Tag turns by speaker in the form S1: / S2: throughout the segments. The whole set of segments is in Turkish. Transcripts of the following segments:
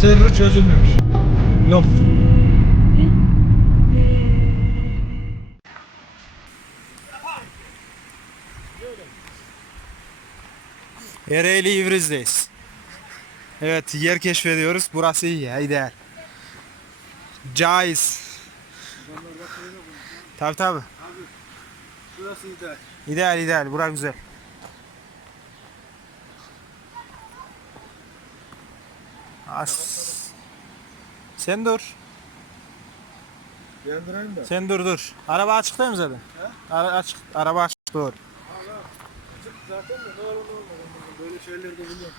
S1: Sırrı çözülmemiş. Yok.
S2: Ereğli İvriz'deyiz. Evet yer keşfediyoruz. Burası iyi ya ideal. Caiz. Tabi tabi.
S1: Burası ideal.
S2: İdeal ideal. Bura güzel. As. Sen dur.
S1: Beğendireyim de.
S2: Sen dur dur. Araba açık değil mi zaten? Ara, açık. Araba açık doğru.
S1: Zaten de ne olur ne olmaz. Böyle şeyleri de biliyorum.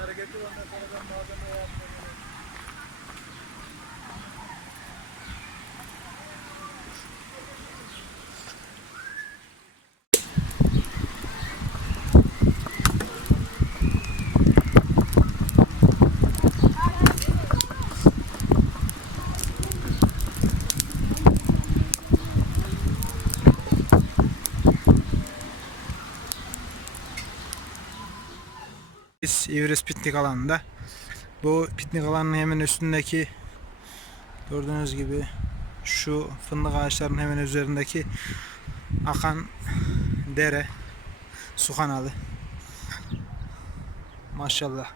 S1: Hareketi var. Kadar malzeme yapmam.
S2: Biz İvriz piknik alanında. Bu piknik alanının hemen üstündeki gördüğünüz gibi şu fındık ağaçlarının hemen üzerindeki akan dere su kanalı. Maşallah.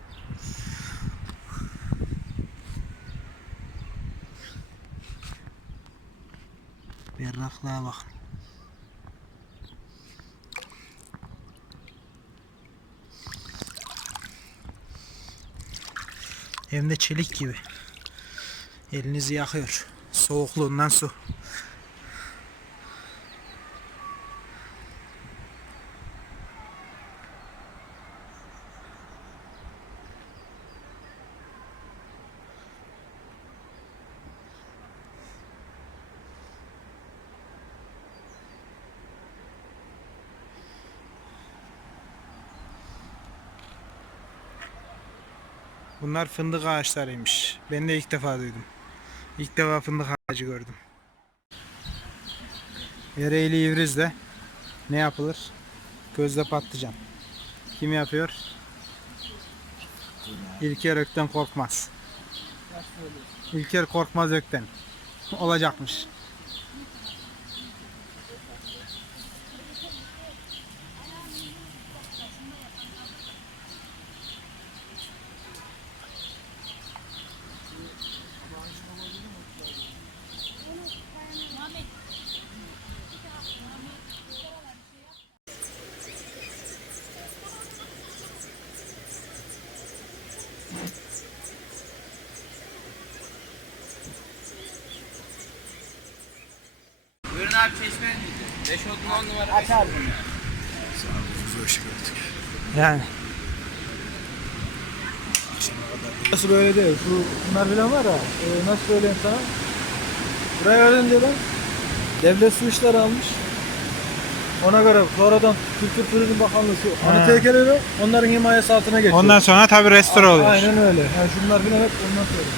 S2: Berraklığa bak. Hem de çelik gibi. Elinizi yakıyor. Soğukluğundan su. Bunlar fındık ağaçlarıymış. Ben de ilk defa duydum. İlk defa fındık ağacı gördüm. Ereğli İvriz'de ne yapılır? Gözde patlıcan. Kim yapıyor? İlker Ökten korkmaz. İlker korkmaz Ökten. Olacakmış.
S3: Abi çeşme. 5 10 numara. Aç abi.
S2: Yani
S1: Nasıl böyle değil. Şu bunlar filan var ya. E, nasıl söyleyeyim sana? Buraya öğren diyorlar. Devlet su işleri almış. Ona göre sonradan Kültür Turizm Bakanlığı şu
S2: Ha.
S1: anı tekeleri onların himayesi altına geçiyor.
S2: ondan sonra tabi restore oluyor.
S1: Aynen öyle. Yani şunlar filan hep ondan sonra.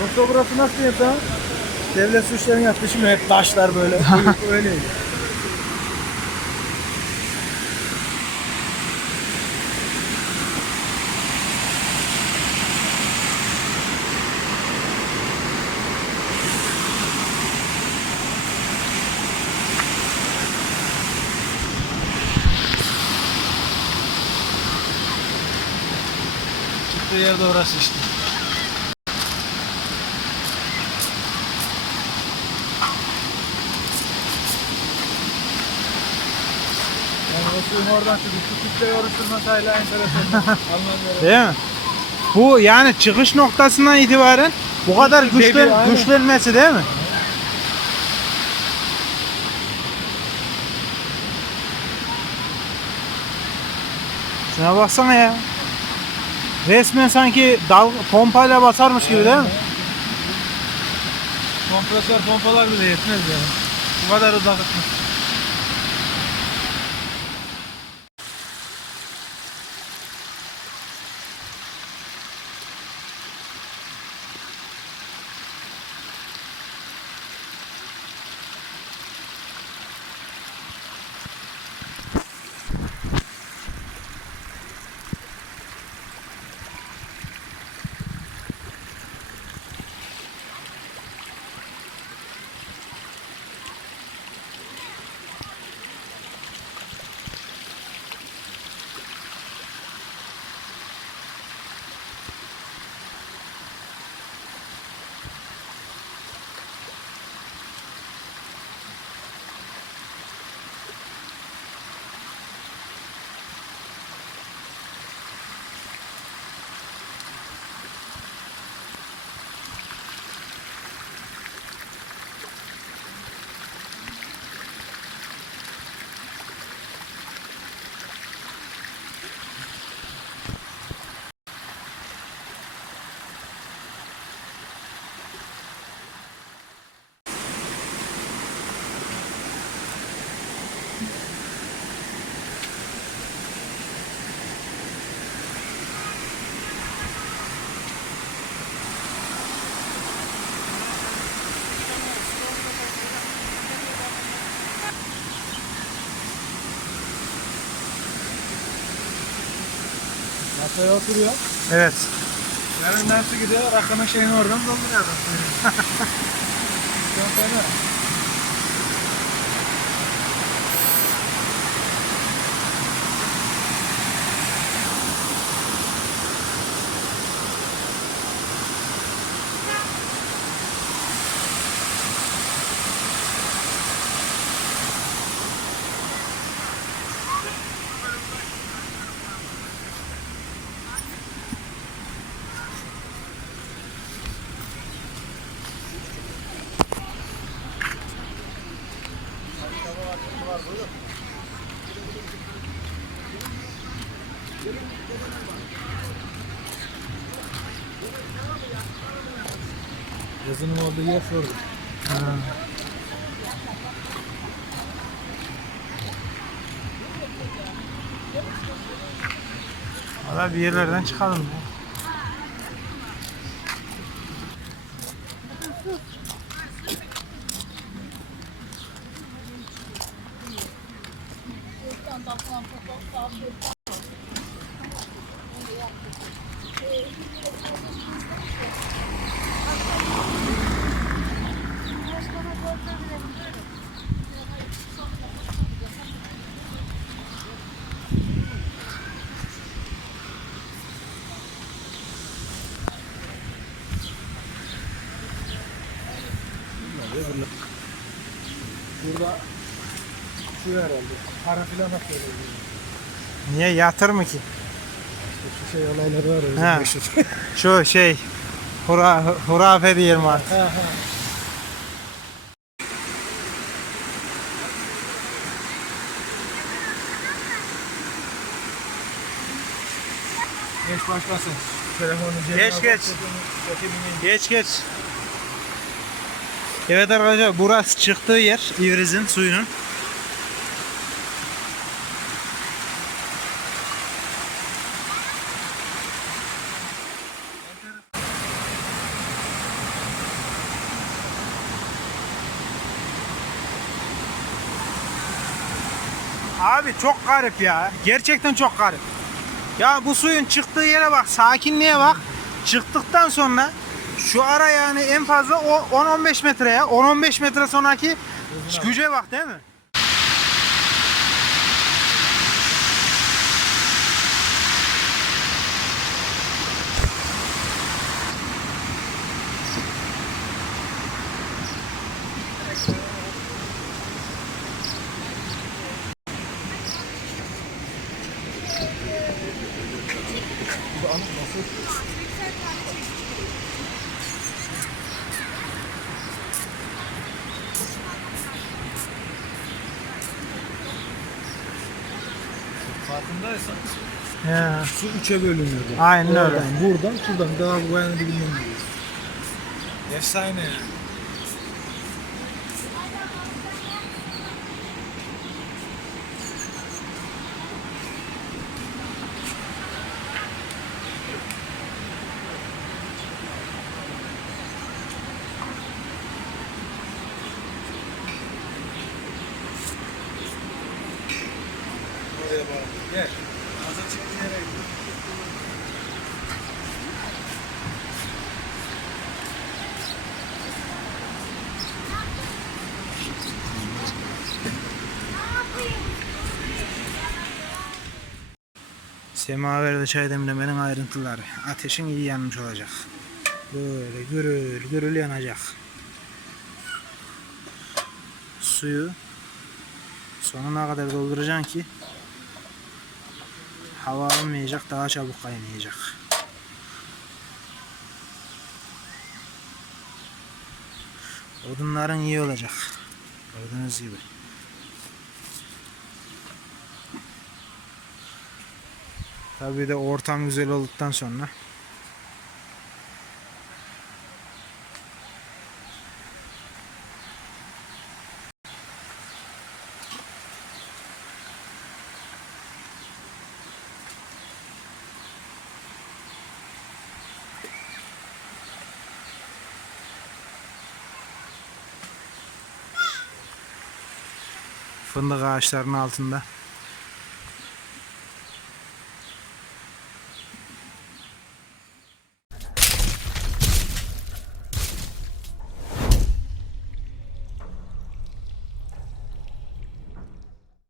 S1: Yoksa burası nasıl diyeyim sana? Devlet su işlerini yaptı. Şimdi hep taşlar böyle. öyle. Çıktığı yerde orası işte. Suyun oradan çıkıp şu kütleyi oluşturması hala enteresan. Anlamıyorum.
S2: Değil mi? Bu yani çıkış noktasından itibaren bu kadar güçlen,
S1: aynen.
S2: güçlenmesi değil mi? Şuna baksana ya. Resmen sanki dal pompayla basarmış gibi değil mi?
S1: Kompresör pompalar bile yetmez ya. Bu kadar hızlı Masaya oturuyor.
S2: Evet.
S1: Yanından su gidiyor. Rakının şeyini oradan dolduruyor. Çok fena. Yazının olduğu yer sordu.
S2: Valla bir yerlerden çıkalım.
S1: Şu herhalde. Para filan atıyor.
S2: Niye yatır mı ki?
S1: Şu şey olayları var ya.
S2: Ha.
S1: meşhur.
S2: Şu şey hura, hurafe diyelim artık.
S1: Ha ha. Geç başlasın. Telefonu
S2: Geç, geç. Geç geç. Evet arkadaşlar burası çıktığı yer İvriz'in suyunun. Abi çok garip ya. Gerçekten çok garip. Ya bu suyun çıktığı yere bak, sakinliğe bak. Çıktıktan sonra şu ara yani en fazla o 10-15 metre ya. 10-15 metre sonraki güce bak değil mi? Ya.
S1: su üçe bölünüyordu.
S2: Aynen öyle.
S1: Oradan, buradan, şuradan. Daha bu bayanı bilmem diyor. Efsane ya. Oraya bak. Gel.
S2: Semaverde çay demlemenin ayrıntıları. Ateşin iyi yanmış olacak. Böyle gürül gürül yanacak. Suyu sonuna kadar dolduracaksın ki hava almayacak daha çabuk kaynayacak. Odunların iyi olacak. Gördüğünüz gibi. Tabii de ortam güzel olduktan sonra. Fındık ağaçlarının altında